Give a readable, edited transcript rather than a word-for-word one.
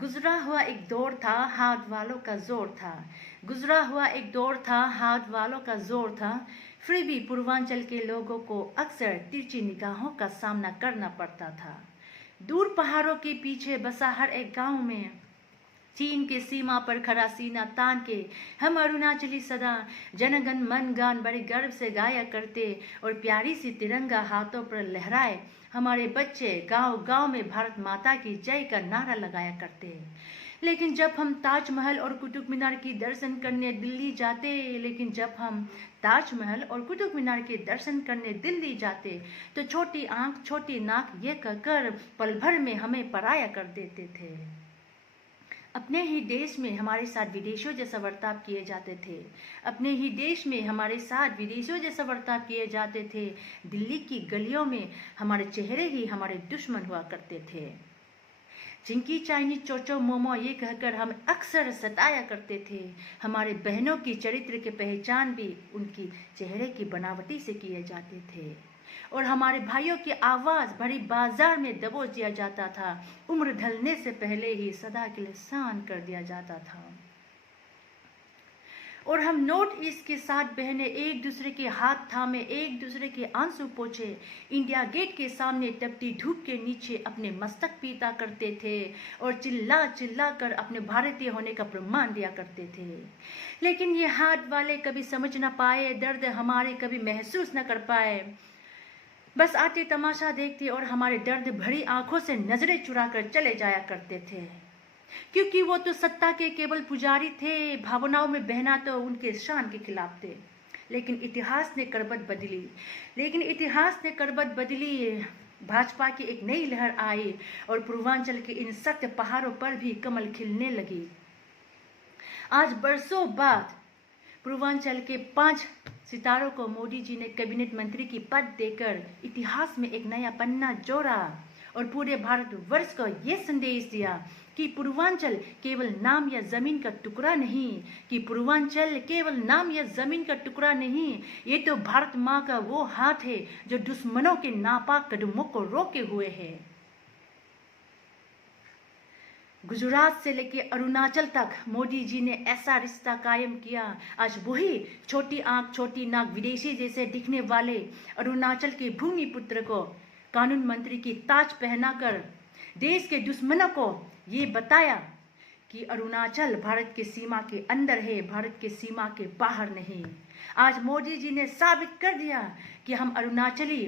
गुजरा हुआ एक दौर था, हाथ वालों का जोर था। गुजरा हुआ एक दौर था, हाथ वालों का जोर था। फिर भी पूर्वांचल के लोगों को अक्सर तिरछी निगाहों का सामना करना पड़ता था। दूर पहाड़ों के पीछे बसा हर एक गांव में चीन के सीमा पर खड़ा सीना तान के हम अरुणाचली सदा जनगण मन गान बड़े गर्व से गाया करते और प्यारी सी तिरंगा हाथों पर लहराए हमारे बच्चे गांव गांव में भारत माता की जय का नारा लगाया करते। लेकिन जब हम ताजमहल और कुतुब मीनार की दर्शन करने दिल्ली जाते लेकिन जब हम ताजमहल और कुतुब मीनार के दर्शन करने दिल्ली जाते तो छोटी आंख छोटी नाक ये कहकर पल भर में हमें पराया कर देते थे। अपने ही देश में हमारे साथ विदेशियों जैसा बर्ताव किए जाते थे। अपने ही देश में हमारे साथ विदेशियों जैसा बर्ताव किए जाते थे। दिल्ली की गलियों में हमारे चेहरे ही हमारे दुश्मन हुआ करते थे। चिंकी चाइनीज चोचो मोमो ये कहकर हम अक्सर सताया करते थे। हमारे बहनों की चरित्र की पहचान भी उनकी चेहरे की बनावटी से किए जाते थे और हमारे भाइयों की आवाज़ भरी बाजार में दबोच दिया जाता था। उम्र ढलने से पहले ही सदा के लिए शान कर दिया जाता था और हम नॉर्थ ईस्ट के साथ बहने एक दूसरे के हाथ थामे एक दूसरे के आंसू पोछे इंडिया गेट के सामने तपती धूप के नीचे अपने मस्तक पीता करते थे और चिल्ला चिल्ला कर अपने भारतीय होने का प्रमाण दिया करते थे। लेकिन ये हाथ वाले कभी समझ न पाए, दर्द हमारे कभी महसूस न कर पाए। बस आते तमाशा देखते और हमारे दर्द भरी आंखों से नजरें चुरा कर चले जाया करते थे, क्योंकि वो तो सत्ता के केवल पुजारी थे। भावनाओं में बहना तो उनके शान के खिलाफ थे। लेकिन इतिहास ने करवट बदली। भाजपा की एक नई लहर आई और पूर्वांचल के इन सख्त पहाड़ों पर भी कमल खिलने लगी। आज बरसों बाद पूर्वांचल के 5 सितारों को मोदी जी ने कैबिनेट मंत्री की पद देकर इतिहास में एक नया पन्ना जोड़ा और पूरे भारतवर्ष को यह संदेश दिया कि पूर्वांचल केवल नाम या जमीन का टुकड़ा नहीं, ये तो भारत माँ का वो हाथ है जो दुश्मनों के नापाक कदमों को रोके हुए है। गुजरात से लेकर अरुणाचल तक मोदी जी ने ऐसा रिश्ता कायम किया। आज वही छोटी आंख छोटी नाक विदेशी जैसे दिखने वाले अरुणाचल के भूमि पुत्र को कानून मंत्री की ताज पहनाकर देश के दुश्मनों को ये बताया कि अरुणाचल भारत के सीमा के अंदर है, भारत के सीमा के बाहर नहीं। आज मोदी जी ने साबित कर दिया कि हम अरुणाचली